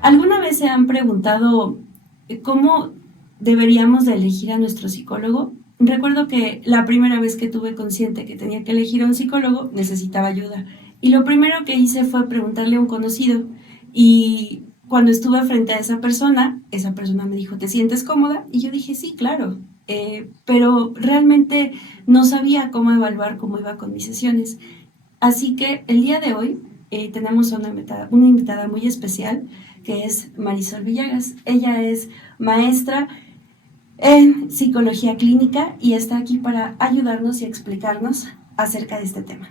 ¿Alguna vez se han preguntado cómo deberíamos de elegir a nuestro psicólogo? Recuerdo que la primera vez que tuve consciente que tenía que elegir a un psicólogo, necesitaba ayuda. Y lo primero que hice fue preguntarle a un conocido. Y cuando estuve frente a esa persona me dijo, ¿te sientes cómoda? Y yo dije, sí, claro. Pero realmente no sabía cómo evaluar cómo iba con mis sesiones. Así que el día de hoy tenemos una invitada muy especial, que es Marisol Villegas. Ella es maestra en psicología clínica y está aquí para ayudarnos y explicarnos acerca de este tema.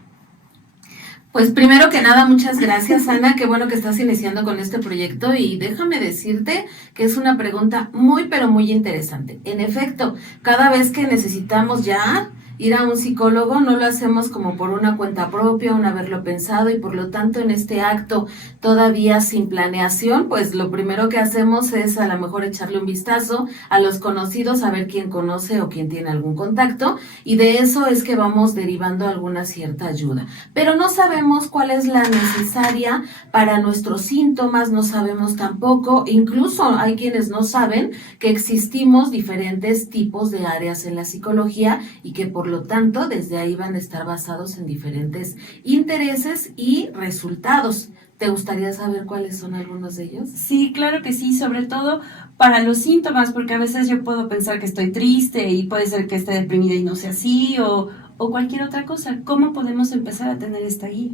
Pues primero que nada, muchas gracias, Ana, qué bueno que estás iniciando con este proyecto y déjame decirte que es una pregunta muy, pero muy interesante. En efecto, cada vez que necesitamos ya ir a un psicólogo, no lo hacemos como por una cuenta propia, un haberlo pensado y por lo tanto en este acto todavía sin planeación, pues lo primero que hacemos es a lo mejor echarle un vistazo a los conocidos, a ver quién conoce o quién tiene algún contacto y de eso es que vamos derivando alguna cierta ayuda. Pero no sabemos cuál es la necesaria para nuestros síntomas, no sabemos tampoco, incluso hay quienes no saben que existimos diferentes tipos de áreas en la psicología y que por lo tanto desde ahí van a estar basados en diferentes intereses y resultados. ¿Te gustaría saber cuáles son algunos de ellos? Sí, claro que sí, sobre todo para los síntomas, porque a veces yo puedo pensar que estoy triste y puede ser que esté deprimida y no sea así, o cualquier otra cosa. ¿Cómo podemos empezar a tener esta guía?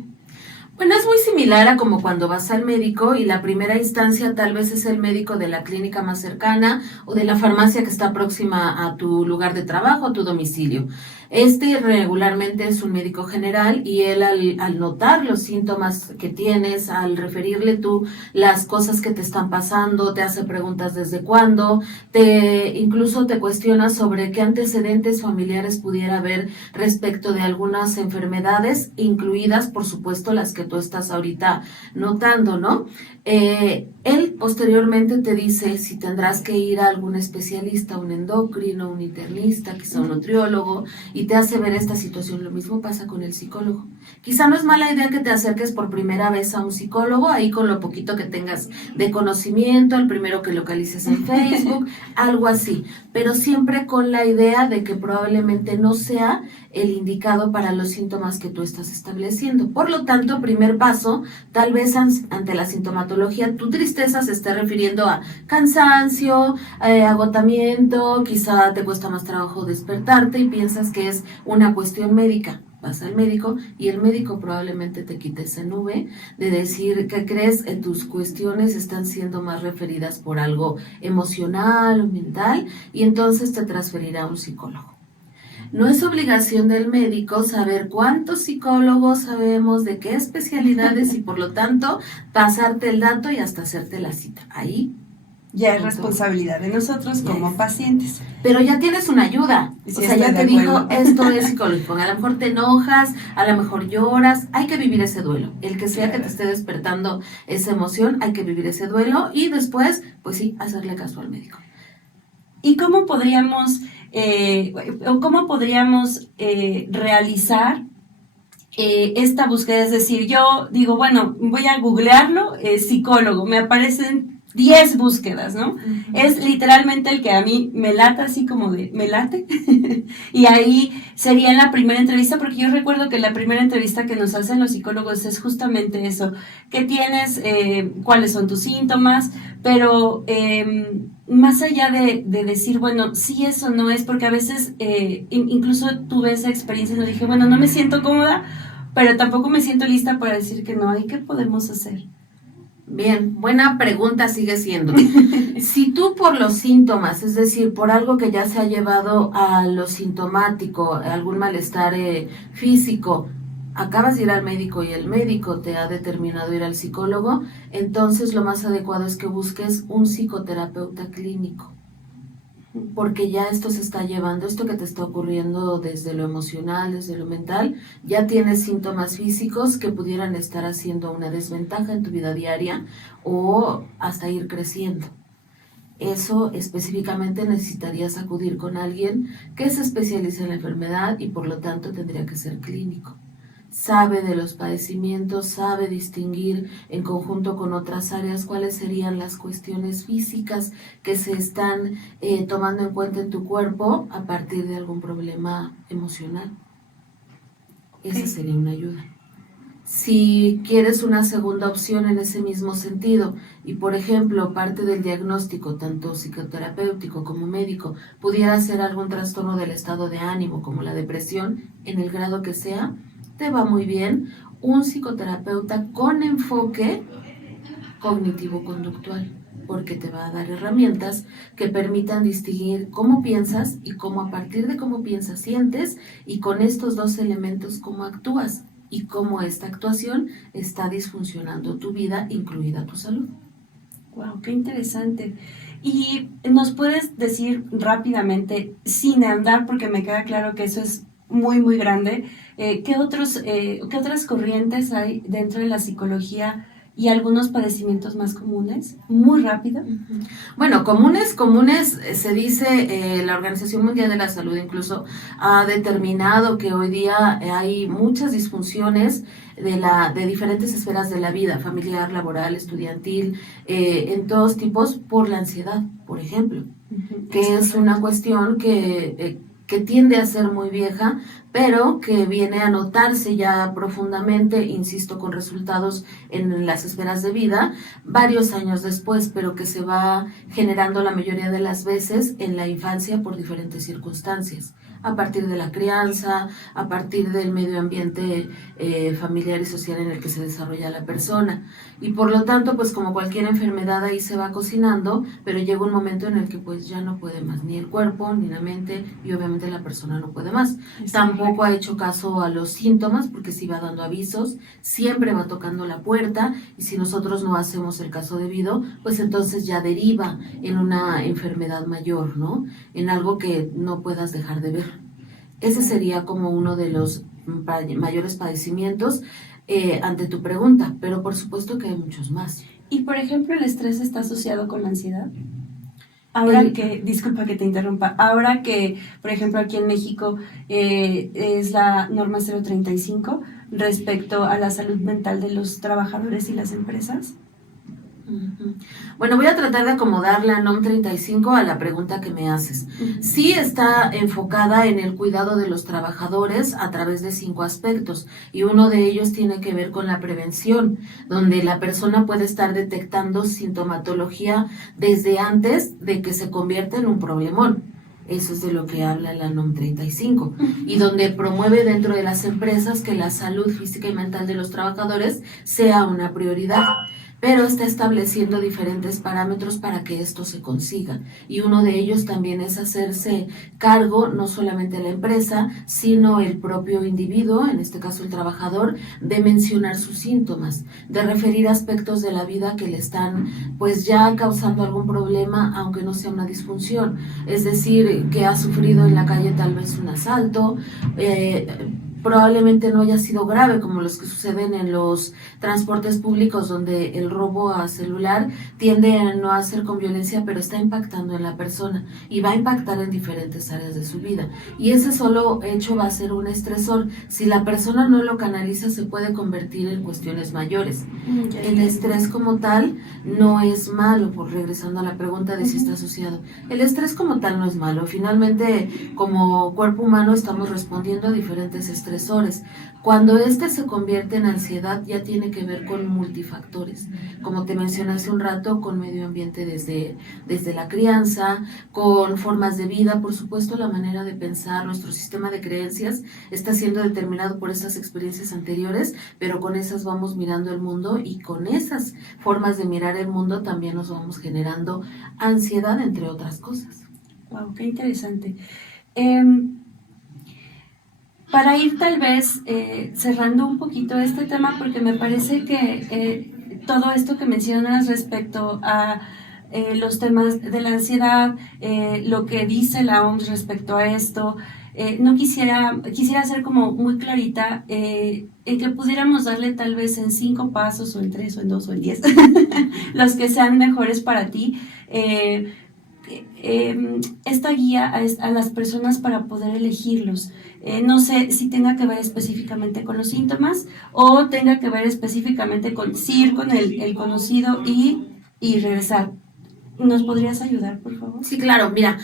Bueno, es muy similar a como cuando vas al médico y la primera instancia tal vez es el médico de la clínica más cercana o de la farmacia que está próxima a tu lugar de trabajo, a tu domicilio. Este regularmente es un médico general y él al notar los síntomas que tienes, al referirle tú las cosas que te están pasando, te hace preguntas desde cuándo, incluso te cuestiona sobre qué antecedentes familiares pudiera haber respecto de algunas enfermedades, incluidas por supuesto las que tú estás ahorita notando, ¿no? Él posteriormente te dice si tendrás que ir a algún especialista, un endocrino, un internista, quizá un nutriólogo, y te hace ver esta situación. Lo mismo pasa con el psicólogo. Quizá no es mala idea que te acerques por primera vez a un psicólogo, ahí con lo poquito que tengas de conocimiento, el primero que localices en Facebook, algo así, pero siempre con la idea de que probablemente no sea el indicado para los síntomas que tú estás estableciendo. Por lo tanto, primer paso, tal vez ante la sintomatología, tu tristeza se esté refiriendo a cansancio, agotamiento, quizá te cuesta más trabajo despertarte y piensas que es una cuestión médica. Vas al médico y el médico probablemente te quite esa nube de decir que crees que tus cuestiones están siendo más referidas por algo emocional o mental y entonces te transferirá a un psicólogo. No es obligación del médico saber cuántos psicólogos sabemos, de qué especialidades y por lo tanto pasarte el dato y hasta hacerte la cita. Ahí ya es responsabilidad de nosotros como pacientes. Pero ya tienes una ayuda. Sí, o sea, ya te dijo, esto es psicológico. A lo mejor te enojas, a lo mejor lloras. Hay que vivir ese duelo. El que sea que te esté despertando esa emoción, hay que vivir ese duelo y después, pues sí, hacerle caso al médico. ¿Y cómo podríamos realizar esta búsqueda? Es decir, yo digo, bueno, voy a googlearlo, psicólogo, me aparecen 10 búsquedas, ¿no? Uh-huh. Es literalmente el que a mí me lata, así como de, me late, y ahí sería en la primera entrevista, porque yo recuerdo que la primera entrevista que nos hacen los psicólogos es justamente eso, ¿qué tienes? ¿Cuáles son tus síntomas? Pero más allá de decir, bueno, sí, eso no es, porque a veces incluso tuve esa experiencia y dije, bueno, no me siento cómoda, pero tampoco me siento lista para decir que no. ¿Y qué podemos hacer? Bien, buena pregunta sigue siendo. Si tú por los síntomas, es decir, por algo que ya se ha llevado a lo sintomático, algún malestar físico, acabas de ir al médico y el médico te ha determinado ir al psicólogo, entonces lo más adecuado es que busques un psicoterapeuta clínico. Porque ya esto se está llevando, esto que te está ocurriendo desde lo emocional, desde lo mental, ya tienes síntomas físicos que pudieran estar haciendo una desventaja en tu vida diaria o hasta ir creciendo. Eso específicamente necesitarías acudir con alguien que se especialice en la enfermedad y por lo tanto tendría que ser clínico. sabe de los padecimientos, sabe distinguir en conjunto con otras áreas cuáles serían las cuestiones físicas que se están tomando en cuenta en tu cuerpo a partir de algún problema emocional. Esa sería una ayuda. Si quieres una segunda opción en ese mismo sentido y, por ejemplo, parte del diagnóstico, tanto psicoterapéutico como médico, pudiera ser algún trastorno del estado de ánimo, como la depresión, en el grado que sea, te va muy bien un psicoterapeuta con enfoque cognitivo-conductual, porque te va a dar herramientas que permitan distinguir cómo piensas y cómo a partir de cómo piensas sientes, y con estos dos elementos cómo actúas y cómo esta actuación está disfuncionando tu vida, incluida tu salud. Wow, qué interesante. Y nos puedes decir rápidamente, sin andar, porque me queda claro que eso es muy, muy grande, ¿qué otras corrientes hay dentro de la psicología y algunos padecimientos más comunes? Muy rápido. Bueno, comunes, se dice, la Organización Mundial de la Salud incluso ha determinado que hoy día hay muchas disfunciones de diferentes esferas de la vida, familiar, laboral, estudiantil, en todos tipos, por la ansiedad, por ejemplo, que es una cuestión que tiende a ser muy vieja, pero que viene a notarse ya profundamente, insisto, con resultados en las esferas de vida, varios años después, pero que se va generando la mayoría de las veces en la infancia por diferentes circunstancias, a partir de la crianza, a partir del medio ambiente familiar y social en el que se desarrolla la persona. Y por lo tanto, pues como cualquier enfermedad ahí se va cocinando, pero llega un momento en el que pues ya no puede más, ni el cuerpo, ni la mente, y obviamente la persona no puede más. Tampoco ha hecho caso a los síntomas, porque si va dando avisos, siempre va tocando la puerta, y si nosotros no hacemos el caso debido, pues entonces ya deriva en una enfermedad mayor, ¿no? En algo que no puedas dejar de ver. Ese sería como uno de los mayores padecimientos ante tu pregunta, pero por supuesto que hay muchos más. Y por ejemplo, ¿el estrés está asociado con la ansiedad? Ahora que, disculpa que te interrumpa, ahora que, por ejemplo, aquí en México es la norma 035 respecto a la salud mental de los trabajadores y las empresas. Bueno, voy a tratar de acomodar la NOM 35 a la pregunta que me haces. Sí está enfocada en el cuidado de los trabajadores a través de 5 aspectos, y uno de ellos tiene que ver con la prevención, donde la persona puede estar detectando sintomatología desde antes de que se convierta en un problemón. Eso es de lo que habla la NOM 35, y donde promueve dentro de las empresas que la salud física y mental de los trabajadores sea una prioridad, pero está estableciendo diferentes parámetros para que esto se consiga, y uno de ellos también es hacerse cargo, no solamente la empresa, sino el propio individuo, en este caso el trabajador, de mencionar sus síntomas, de referir aspectos de la vida que le están pues ya causando algún problema, aunque no sea una disfunción, es decir, que ha sufrido en la calle tal vez un asalto, probablemente no haya sido grave como los que suceden en los transportes públicos, donde el robo a celular tiende a no hacer con violencia, pero está impactando en la persona y va a impactar en diferentes áreas de su vida, y ese solo hecho va a ser un estresor. Si la persona no lo canaliza, se puede convertir en cuestiones mayores. El estrés como tal no es malo, por regresando a la pregunta de si está asociado. El estrés como tal no es malo. Finalmente, como cuerpo humano estamos respondiendo a diferentes estresores. Cuando este se convierte en ansiedad, ya tiene que ver con multifactores, como te mencioné hace un rato, con medio ambiente desde la crianza, con formas de vida, por supuesto la manera de pensar, nuestro sistema de creencias está siendo determinado por estas experiencias anteriores, pero con esas vamos mirando el mundo, y con esas formas de mirar el mundo también nos vamos generando ansiedad, entre otras cosas. Wow, qué interesante. Para ir tal vez cerrando un poquito este tema, porque me parece que todo esto que mencionas respecto a los temas de la ansiedad, lo que dice la OMS respecto a esto, no quisiera ser como muy clarita en que pudiéramos darle tal vez en 5 pasos, o en 3, o en 2, o en 10, los que sean mejores para ti, esta guía a las personas para poder elegirlos. No sé si tenga que ver específicamente con los síntomas o tenga que ver específicamente con ir con el conocido y regresar. ¿Nos podrías ayudar, por favor? Sí, claro, mira,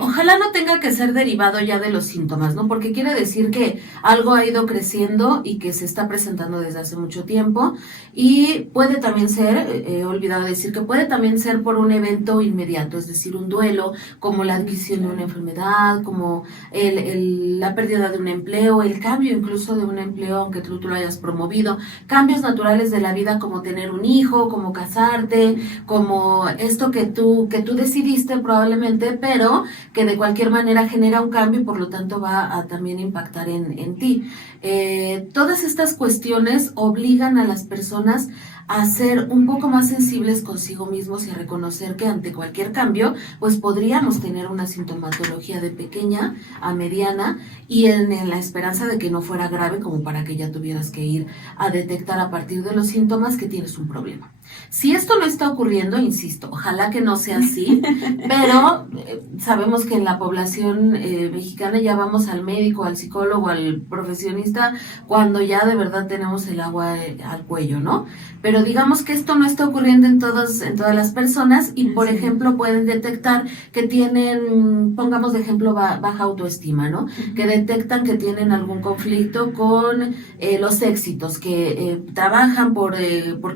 ojalá no tenga que ser derivado ya de los síntomas, ¿no? Porque quiere decir que algo ha ido creciendo y que se está presentando desde hace mucho tiempo y puede también ser, he olvidado decir que puede también ser por un evento inmediato, es decir, un duelo, como la adquisición de una enfermedad, como la pérdida de un empleo, el cambio incluso de un empleo, aunque tú lo hayas promovido, cambios naturales de la vida como tener un hijo, como casarte, como esto que tú decidiste probablemente, pero que de cualquier manera genera un cambio y por lo tanto va a también impactar en ti. Todas estas cuestiones obligan a las personas a ser un poco más sensibles consigo mismos y a reconocer que ante cualquier cambio, pues podríamos tener una sintomatología de pequeña a mediana y en la esperanza de que no fuera grave como para que ya tuvieras que ir a detectar a partir de los síntomas que tienes un problema. Si esto no está ocurriendo, insisto, ojalá que no sea así, pero sabemos que en la población mexicana ya vamos al médico, al psicólogo, al profesionista, cuando ya de verdad tenemos el agua al cuello, ¿no? Pero digamos que esto no está ocurriendo en todas las personas y, por ejemplo, pueden detectar que tienen, pongamos de ejemplo, baja autoestima, ¿no? Que detectan que tienen algún conflicto con los éxitos, que trabajan por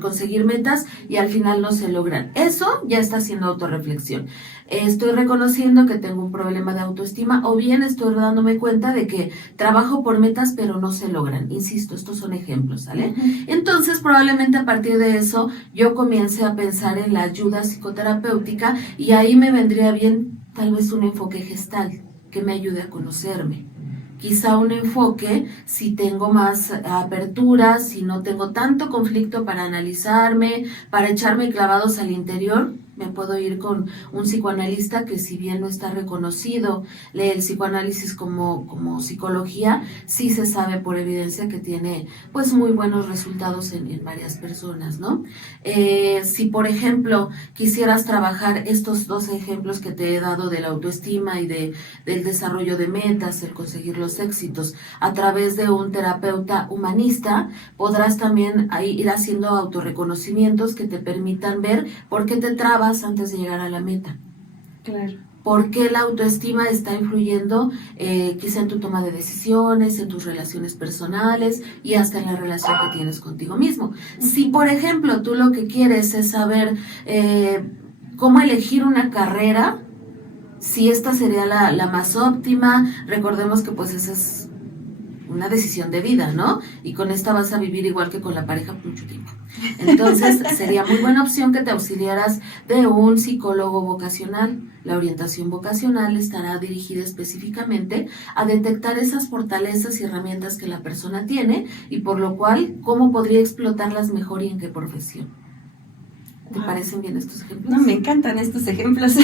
conseguir metas y al final no se logran. Eso ya está haciendo autorreflexión. Estoy reconociendo que tengo un problema de autoestima o bien estoy dándome cuenta de que trabajo por metas pero no se logran. Insisto, estos son ejemplos, ¿sale? Entonces probablemente a partir de eso yo comience a pensar en la ayuda psicoterapéutica y ahí me vendría bien tal vez un enfoque gestal que me ayude a conocerme. Quizá un enfoque si tengo más apertura, si no tengo tanto conflicto para analizarme, para echarme clavados al interior, me puedo ir con un psicoanalista que si bien no está reconocido, lee el psicoanálisis como psicología, sí se sabe por evidencia que tiene pues muy buenos resultados en varias personas, ¿no? Si por ejemplo quisieras trabajar estos dos ejemplos que te he dado de la autoestima y del desarrollo de metas, el conseguir los éxitos a través de un terapeuta humanista, podrás también ir haciendo autorreconocimientos que te permitan ver por qué te trabas antes de llegar a la meta. Claro. ¿Por qué la autoestima está influyendo quizá en tu toma de decisiones, en tus relaciones personales y hasta en la relación que tienes contigo mismo? Si, por ejemplo, tú lo que quieres es saber cómo elegir una carrera, si esta sería la más óptima, recordemos que pues esa es una decisión de vida, ¿no? Y con esta vas a vivir igual que con la pareja por mucho tiempo. Entonces, sería muy buena opción que te auxiliaras de un psicólogo vocacional. La orientación vocacional estará dirigida específicamente a detectar esas fortalezas y herramientas que la persona tiene y por lo cual, cómo podría explotarlas mejor y en qué profesión. ¿Te parecen bien estos ejemplos? No, me encantan estos ejemplos.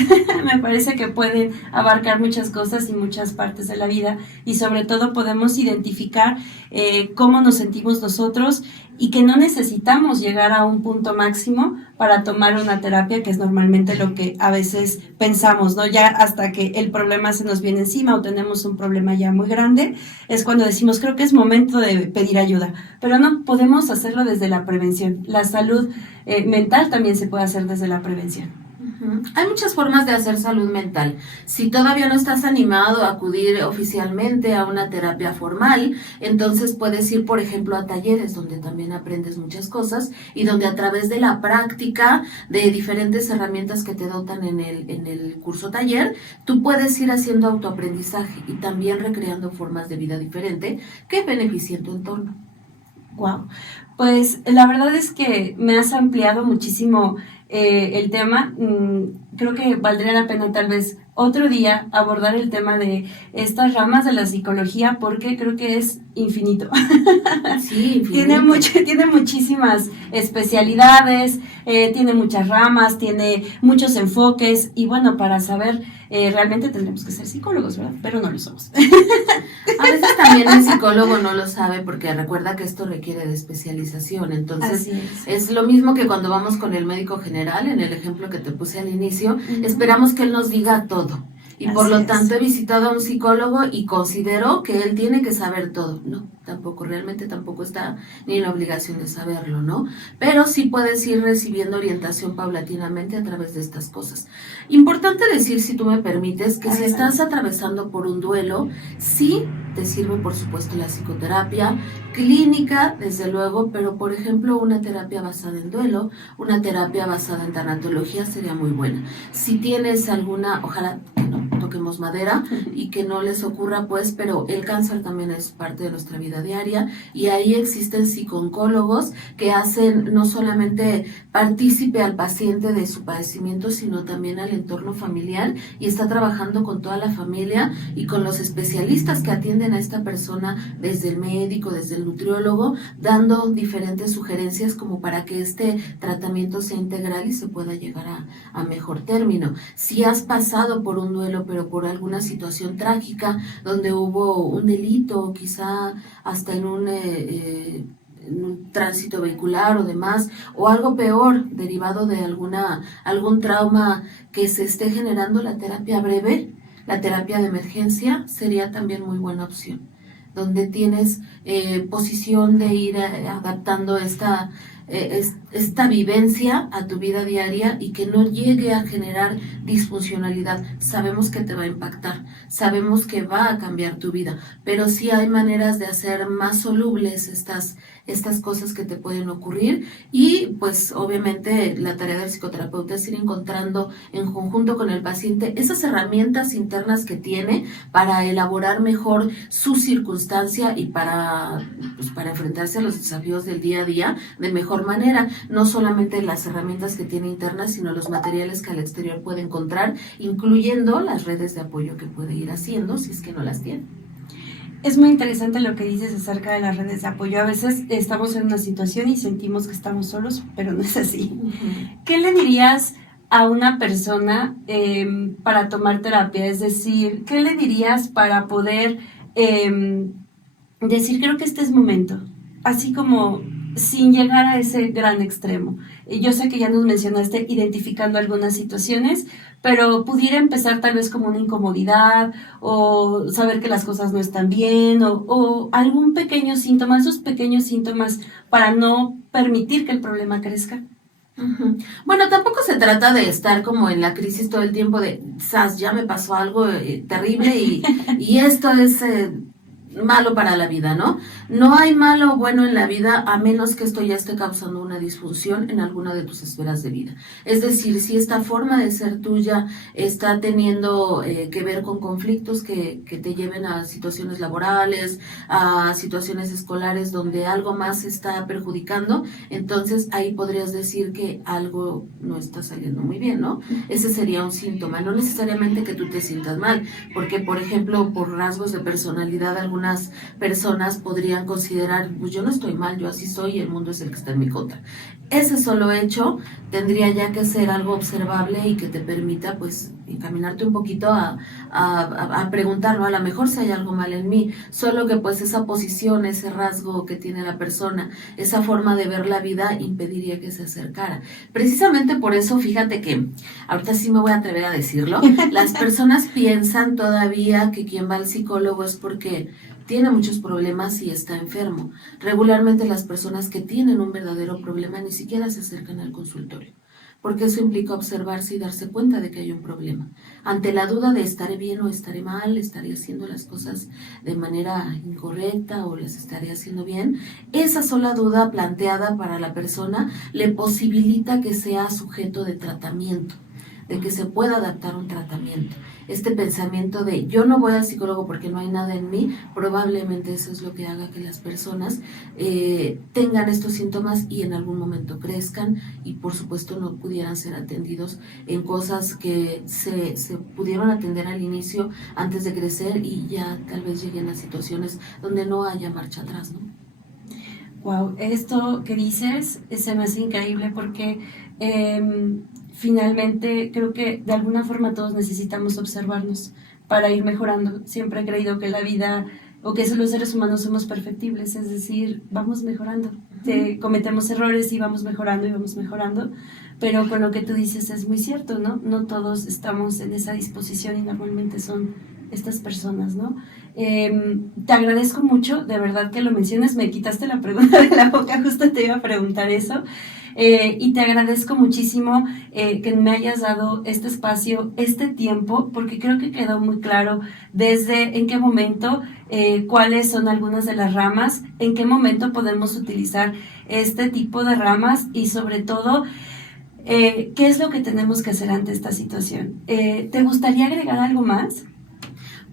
Me parece que pueden abarcar muchas cosas y muchas partes de la vida y sobre todo podemos identificar cómo nos sentimos nosotros y que no necesitamos llegar a un punto máximo para tomar una terapia, que es normalmente lo que a veces pensamos, ¿no? Ya hasta que el problema se nos viene encima o tenemos un problema ya muy grande, es cuando decimos, creo que es momento de pedir ayuda. Pero no, podemos hacerlo desde la prevención. La salud mental también se puede hacer desde la prevención. Hay muchas formas de hacer salud mental. Si todavía no estás animado a acudir oficialmente a una terapia formal, entonces puedes ir, por ejemplo, a talleres donde también aprendes muchas cosas y donde a través de la práctica de diferentes herramientas que te dotan en el curso taller, tú puedes ir haciendo autoaprendizaje y también recreando formas de vida diferente que beneficien tu entorno. Wow, pues la verdad es que me has ampliado muchísimo el tema. Creo que valdría la pena tal vez otro día abordar el tema de estas ramas de la psicología porque creo que es infinito. Sí, infinito. Tiene muchísimas especialidades, tiene muchas ramas, tiene muchos enfoques y bueno, para saber realmente tendremos que ser psicólogos, ¿verdad? Pero no lo somos. A veces también el psicólogo no lo sabe porque recuerda que esto requiere de especialización. Entonces, Así es. es lo mismo que cuando vamos con el médico general, en el ejemplo que te puse al inicio, Ujú. esperamos que él nos diga todo. Y por Así lo es. tanto he visitado a un psicólogo y considero que él tiene que saber todo. No, tampoco, realmente tampoco está ni en la obligación de saberlo, ¿no? Pero sí puedes ir recibiendo orientación paulatinamente a través de estas cosas. Importante decir, si tú me permites, que si Adelante. estás atravesando por un duelo, sí te sirve por supuesto la psicoterapia clínica, desde luego, pero por ejemplo una terapia basada en duelo, una terapia basada en tanatología sería muy buena. Si tienes alguna, ojalá que no toquemos madera y que no les ocurra pues, pero el cáncer también es parte de nuestra vida diaria y ahí existen psicooncólogos que hacen no solamente partícipe al paciente de su padecimiento, sino también al entorno familiar y está trabajando con toda la familia y con los especialistas que atienden a esta persona, desde el médico, desde el nutriólogo, dando diferentes sugerencias como para que este tratamiento sea integral y se pueda llegar a mejor término. Si has pasado por un duelo, pero por alguna situación trágica, donde hubo un delito, quizá hasta en un tránsito vehicular o demás, o algo peor, derivado de algún trauma que se esté generando, la terapia breve, la terapia de emergencia sería también muy buena opción, donde tienes posición de ir adaptando esta vivencia a tu vida diaria y que no llegue a generar disfuncionalidad. Sabemos que te va a impactar, sabemos que va a cambiar tu vida, pero sí hay maneras de hacer más solubles estas cosas que te pueden ocurrir y pues obviamente la tarea del psicoterapeuta es ir encontrando en conjunto con el paciente esas herramientas internas que tiene para elaborar mejor su circunstancia y para enfrentarse a los desafíos del día a día de mejor manera, no solamente las herramientas que tiene internas, sino los materiales que al exterior puede encontrar, incluyendo las redes de apoyo que puede ir haciendo si es que no las tiene. Es muy interesante lo que dices acerca de las redes de apoyo. A veces estamos en una situación y sentimos que estamos solos, pero no es así. ¿Qué le dirías a una persona para tomar terapia? Es decir, ¿qué le dirías para poder decir, creo que este es momento? Así como sin llegar a ese gran extremo. Yo sé que ya nos mencionaste identificando algunas situaciones, pero pudiera empezar tal vez como una incomodidad o saber que las cosas no están bien o algún pequeño síntoma, esos pequeños síntomas para no permitir que el problema crezca. Bueno, tampoco se trata de estar como en la crisis todo el tiempo de, "Sas, ya me pasó algo terrible y esto es malo para la vida", ¿no? No hay malo o bueno en la vida a menos que esto ya esté causando una disfunción en alguna de tus esferas de vida. Es decir, si esta forma de ser tuya está teniendo que ver con conflictos que te lleven a situaciones laborales, a situaciones escolares donde algo más está perjudicando, entonces ahí podrías decir que algo no está saliendo muy bien, ¿no? Ese sería un síntoma, no necesariamente que tú te sientas mal, porque por ejemplo, por rasgos de personalidad, algunas personas podrían considerar, pues yo no estoy mal, yo así soy y el mundo es el que está en mi contra. Ese solo hecho tendría ya que ser algo observable y que te permita pues encaminarte un poquito a preguntar, ¿no? A lo mejor si hay algo mal en mí, solo que pues esa posición, ese rasgo que tiene la persona, esa forma de ver la vida impediría que se acercara. Precisamente por eso, fíjate que, ahorita sí me voy a atrever a decirlo, las personas piensan todavía que quien va al psicólogo es porque tiene muchos problemas y está enfermo. Regularmente las personas que tienen un verdadero problema ni siquiera se acercan al consultorio, porque eso implica observarse y darse cuenta de que hay un problema. Ante la duda de estaré bien o estaré mal, estaré haciendo las cosas de manera incorrecta o las estaré haciendo bien, esa sola duda planteada para la persona le posibilita que sea sujeto de tratamiento, de que se pueda adaptar un tratamiento. Este pensamiento de yo no voy al psicólogo porque no hay nada en mí, probablemente eso es lo que haga que las personas tengan estos síntomas y en algún momento crezcan y por supuesto no pudieran ser atendidos en cosas que se pudieron atender al inicio antes de crecer y ya tal vez lleguen a situaciones donde no haya marcha atrás, ¿no? Wow, esto que dices se me hace increíble porque finalmente creo que de alguna forma todos necesitamos observarnos para ir mejorando. Siempre he creído que la vida o que los seres humanos somos perfectibles, es decir, vamos mejorando, cometemos errores y vamos mejorando, pero con lo que tú dices es muy cierto, ¿no? No todos estamos en esa disposición y normalmente son estas personas, ¿no? Te agradezco mucho, de verdad que lo mencionas, me quitaste la pregunta de la boca, justo te iba a preguntar eso. Y te agradezco muchísimo que me hayas dado este espacio, este tiempo, porque creo que quedó muy claro desde en qué momento, cuáles son algunas de las ramas, en qué momento podemos utilizar este tipo de ramas y sobre todo, ¿qué es lo que tenemos que hacer ante esta situación? ¿Te gustaría agregar algo más?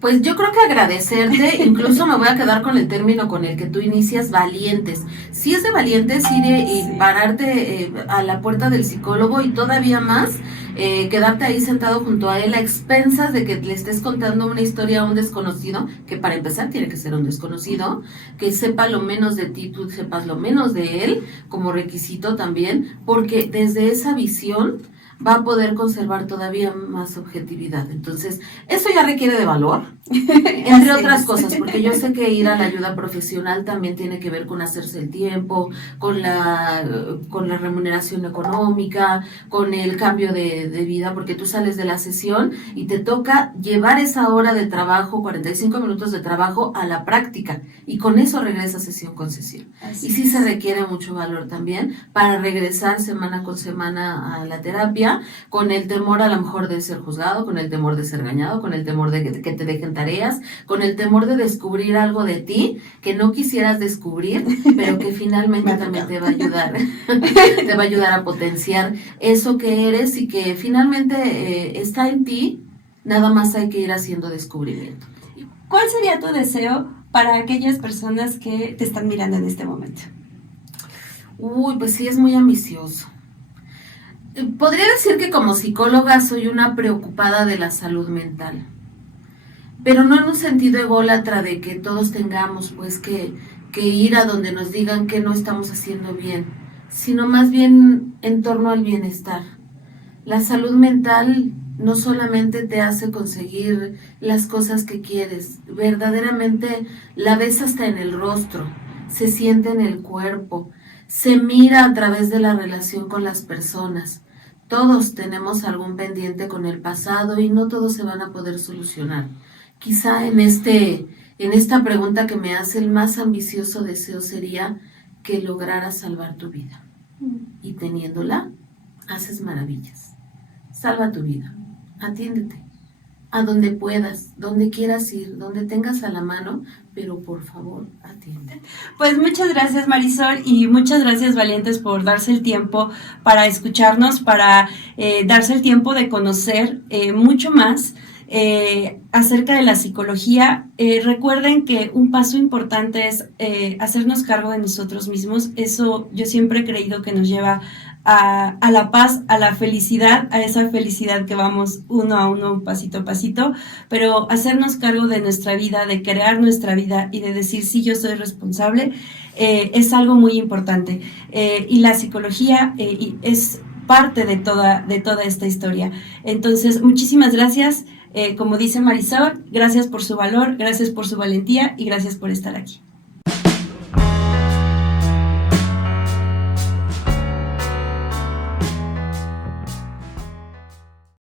Pues yo creo que agradecerte, incluso me voy a quedar con el término con el que tú inicias, valientes. Si es de valientes ir y pararte a la puerta del psicólogo y todavía más, quedarte ahí sentado junto a él a expensas de que le estés contando una historia a un desconocido, que para empezar tiene que ser un desconocido, que sepa lo menos de ti, tú sepas lo menos de él, como requisito también, porque desde esa visión va a poder conservar todavía más objetividad. Entonces, eso ya requiere de valor, entre otras cosas, porque yo sé que ir a la ayuda profesional también tiene que ver con hacerse el tiempo, con la remuneración económica, con el cambio de vida, porque tú sales de la sesión y te toca llevar esa hora de trabajo, 45 minutos de trabajo a la práctica, y con eso regresas sesión con sesión. Y sí se requiere mucho valor también para regresar semana con semana a la terapia, con el temor a lo mejor de ser juzgado, con el temor de ser engañado, con el temor de que te dejen tareas, con el temor de descubrir algo de ti que no quisieras descubrir, pero que finalmente también te va a ayudar, te va a ayudar a potenciar eso que eres y que finalmente está en ti, nada más hay que ir haciendo descubrimiento. ¿Cuál sería tu deseo para aquellas personas que te están mirando en este momento? Uy, pues sí, es muy ambicioso. Podría decir que como psicóloga soy una preocupada de la salud mental, pero no en un sentido ególatra de que todos tengamos pues que ir a donde nos digan que no estamos haciendo bien, sino más bien en torno al bienestar. La salud mental no solamente te hace conseguir las cosas que quieres, verdaderamente la ves hasta en el rostro, se siente en el cuerpo, se mira a través de la relación con las personas. Todos tenemos algún pendiente con el pasado y no todos se van a poder solucionar. Quizá en esta pregunta que me hace, el más ambicioso deseo sería que lograras salvar tu vida. Y teniéndola, haces maravillas. Salva tu vida, atiéndete, a donde puedas, donde quieras ir, donde tengas a la mano, pero por favor, atiéndete. Pues muchas gracias, Marisol, y muchas gracias, valientes, por darse el tiempo para escucharnos, para darse el tiempo de conocer mucho más acerca de la psicología. Recuerden que un paso importante es hacernos cargo de nosotros mismos. Eso yo siempre he creído que nos lleva a la paz, a la felicidad, a esa felicidad que vamos uno a uno, pasito a pasito, pero hacernos cargo de nuestra vida, de crear nuestra vida y de decir sí, yo soy responsable, es algo muy importante. Y la psicología es parte de toda esta historia. Entonces, muchísimas gracias. Como dice Marisol, gracias por su valor, gracias por su valentía y gracias por estar aquí.